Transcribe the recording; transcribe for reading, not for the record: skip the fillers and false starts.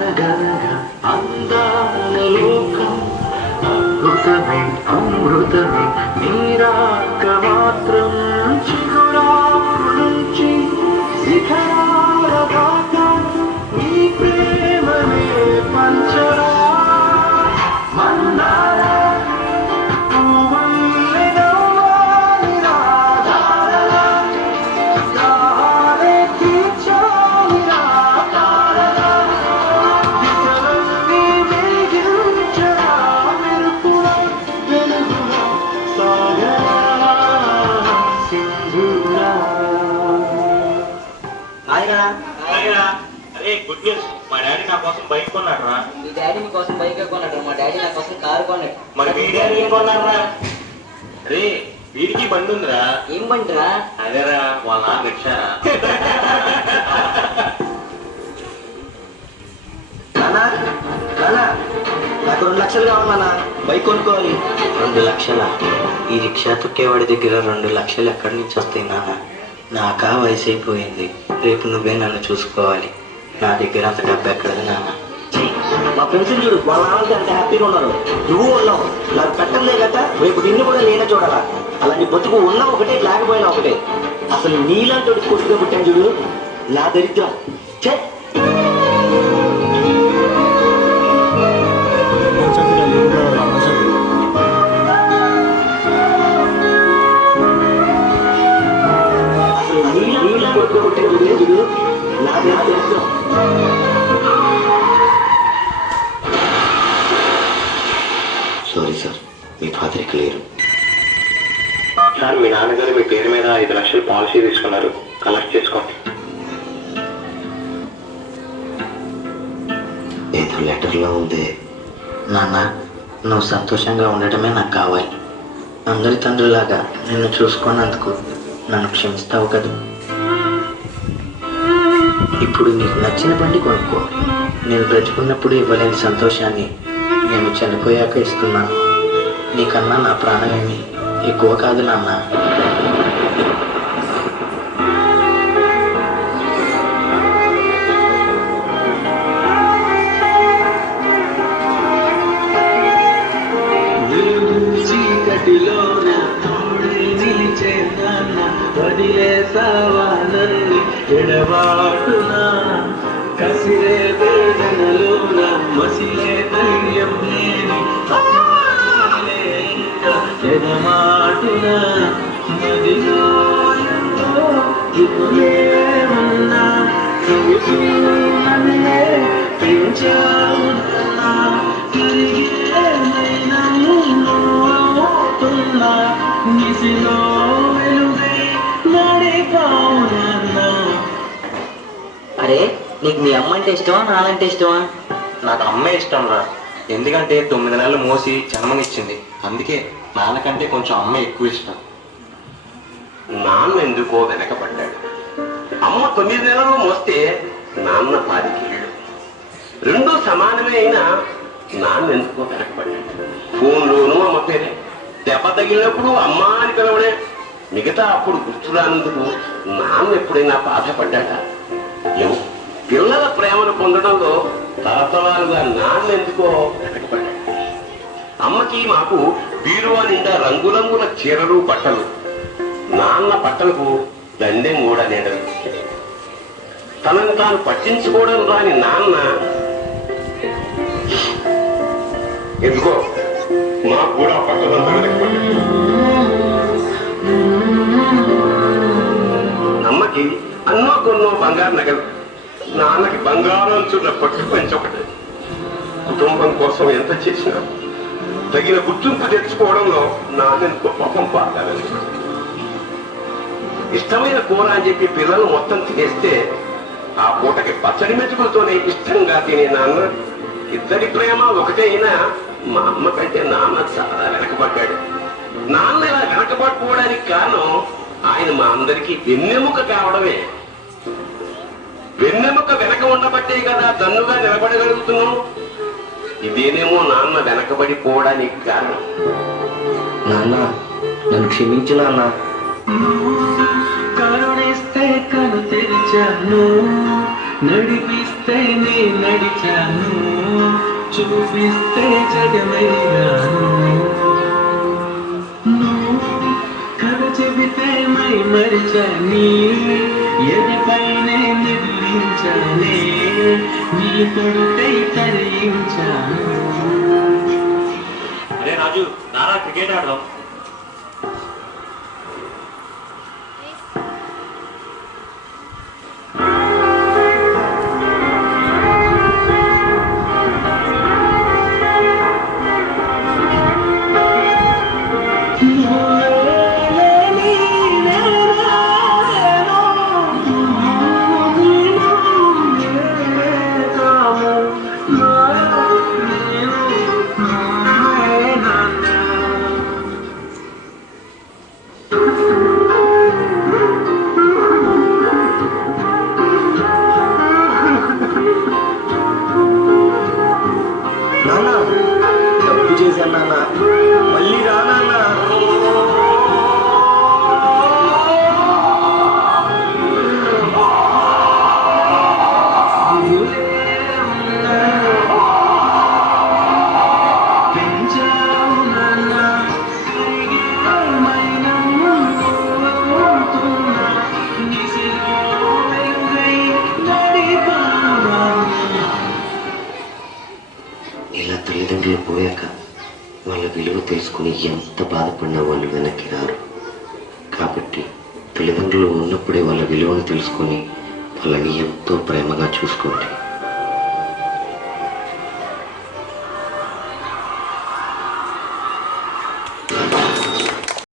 అనగనగా అందాల లోకం అద్భుతమే అమృతమే నీరాక మాత్రం చిగురాకు నుంచి శిఖరాల దాకా నీ ప్రేమనే పంచరా మందారా గుడ్ న్యూస్, మా డాడీ నా కోసం బైక్ కొన్నాడు రా. మీ డాడీ మీకోసం బైక్ కొన్నాడు, మా డాడీ నా కోసం కారు కొన్నాడు. మరి మీ డాడీ ఏం కొన్నాడు రా? రే వీడికి బండి ఉందిరా. ఏం బండి రా? అదేరా వాళ్ళ నాన్న రిక్షా. నాకు 2 లక్షలు కావాలన్నా, బైక్ కొనుక్కోవాలి. 2 లక్షల? ఈ రిక్షా తొక్కేవాడి దగ్గర 2 లక్షలు ఎక్కడి నుంచి వస్తాయి నాన్న? నాకా వయసు అయిపోయింది, రేపు నువ్వే నన్ను చూసుకోవాలి. నా దగ్గర అంత డబ్బు ఎక్కడది నాన్న? మా ఫ్రెండ్స్ చూడు, వాళ్ళ నాన్నకి అంత హ్యాపీగా ఉన్నారు, నువ్వు ఉన్నావు. నాకు పెట్టలే కదా, రేపు నిన్ను కూడా నేనే చూడాలా. అలాంటి బతుకు ఉన్నా ఒకటే, లేకపోయినా ఒకటే. అసలు నీలాంటి కొట్టుగా పుట్టాను చూడు, నా దరిద్రం. సారీ సార్, మీ ఫాదర్ ఇక్కడ లేరు. సార్ మీ నాన్నగారు మీ పేరు మీద 5 లక్షలు పాలసీ తీసుకున్నారు, కలెక్ట్ చేసుకోండి. ఏదో లెటర్లో ఉంది. నాన్న, నువ్వు సంతోషంగా ఉండటమే నాకు కావాలి. అందరి తండ్రిలాగా నిన్ను చూసుకున్నందుకు నన్ను క్షమిస్తావు కదా. ఇప్పుడు నీకు నచ్చిన బండి కొనుక్కో. నేను బ్రతుకున్నప్పుడు ఇవ్వలేని సంతోషాన్ని నేను చనిపోయాక ఇస్తున్నాను. నీకన్నా నా ప్రాణమేమి ఎక్కువ కాదు నాన్న. ఎడబాటునా కసిరే వేదనలోన మసిలే ధైర్యం లేని ఎడమాటునా మదిలో ఇప్పుడేమన్నా నన్నే పెంచావున్నా తిరిగేమైనా అవుతున్నా నిసిలో వెలుగై నడిపావునన్నా. అరే, నీకు మీ అమ్మ అంటే ఇష్టమా, నాన్నంటే ఇష్టమా? నాకు అమ్మే ఇష్టం రా. ఎందుకంటే 9 నెలలు మోసి జన్మనిచ్చింది, అందుకే నాన్నకంటే కొంచెం అమ్మ ఎక్కువ ఇష్టం. నాన్న ఎందుకో వెనకబడ్డాడు. అమ్మ 9 నెలలు మోస్తే నాన్న 10 ఏళ్ళు. రెండూ సమానమే అయినా నాన్న ఎందుకో వెనకబడ్డాడు. ఫోన్లోనూ అమ్మ పేరే, దెబ్బ తగిలినప్పుడు అమ్మ అని పిలవడే. మిగతా అప్పుడు గుర్తురానందుకు నాన్న ఎప్పుడైనా బాధపడ్డాట? ఏమో, పిల్లల ప్రేమను పొందడంలో తరతరాలుగా నాన్న ఎందుకో వెనకబడ్డాడు. అమ్మకి మాకు బీరువా నిండా రంగురంగుల చీరలు బట్టలు, నాన్న బట్టలకు దండెం కూడా నేడదు. తనను తాను పట్టించుకోవడం రాని నాన్న ఎందుకో మాకు కూడా పట్టదంతా వెనకబడ్డాడు. అమ్మకి అన్నో కొన్నో బంగారు నగలు, నాన్నకి బంగారం చూడ పట్టు పంచొకటి. కుటుంబం కోసం ఎంత చేసినా తగిన గుర్తింపు తెచ్చుకోవడంలో నాన్నెంతో పాపం పాడాలని. ఇష్టమైన కూర అని చెప్పి పిల్లలు మొత్తం తినేస్తే ఆ పూటకి పచ్చడి మెతుకులతోనే ఇష్టంగా తినే నాన్న. ఇద్దరి ప్రేమ ఒకటే అయినా మా అమ్మ కంటే నాన్న చాలా వెనకబడ్డాడు. నాన్న ఇలా వెనకబడిపోవడానికి కారణం ఆయన మా అందరికీ వెన్నెముక కావడమే. వెన్నెముక వెనక ఉండబట్టే కదా దన్నుగా నిలబడగలుగుతున్నాం. ఇదేనేమో నాన్న వెనకబడిపోవడానికి కారణం. నాన్న, నన్ను క్షమించు నాన్న. కరుణిస్తే కను తెరిచాను, నడిపిస్తే నీ నడిచాను. చూపిస్తే జగమైనాను నువ్వు కథ చెబితే మై మరిచని ఎదిపైనే నిద్రించనే నీ కొడుకై తరించాను. అరే రాజు నారా క్రికెట్ ఆడదాం. నాన్న తప్పు చేశాను నాన్న, మళ్ళీ రా నాన్న. ఇలా తల్లిదండ్రులు పోయాక వాళ్ళ విలువ తెలుసుకుని ఎంత బాధపడినా వాళ్ళు వెనక్కి రారు. కాబట్టి తల్లిదండ్రులు ఉన్నప్పుడే వాళ్ళ విలువను తెలుసుకొని వాళ్ళని ఎంతో ప్రేమగా చూసుకోండి.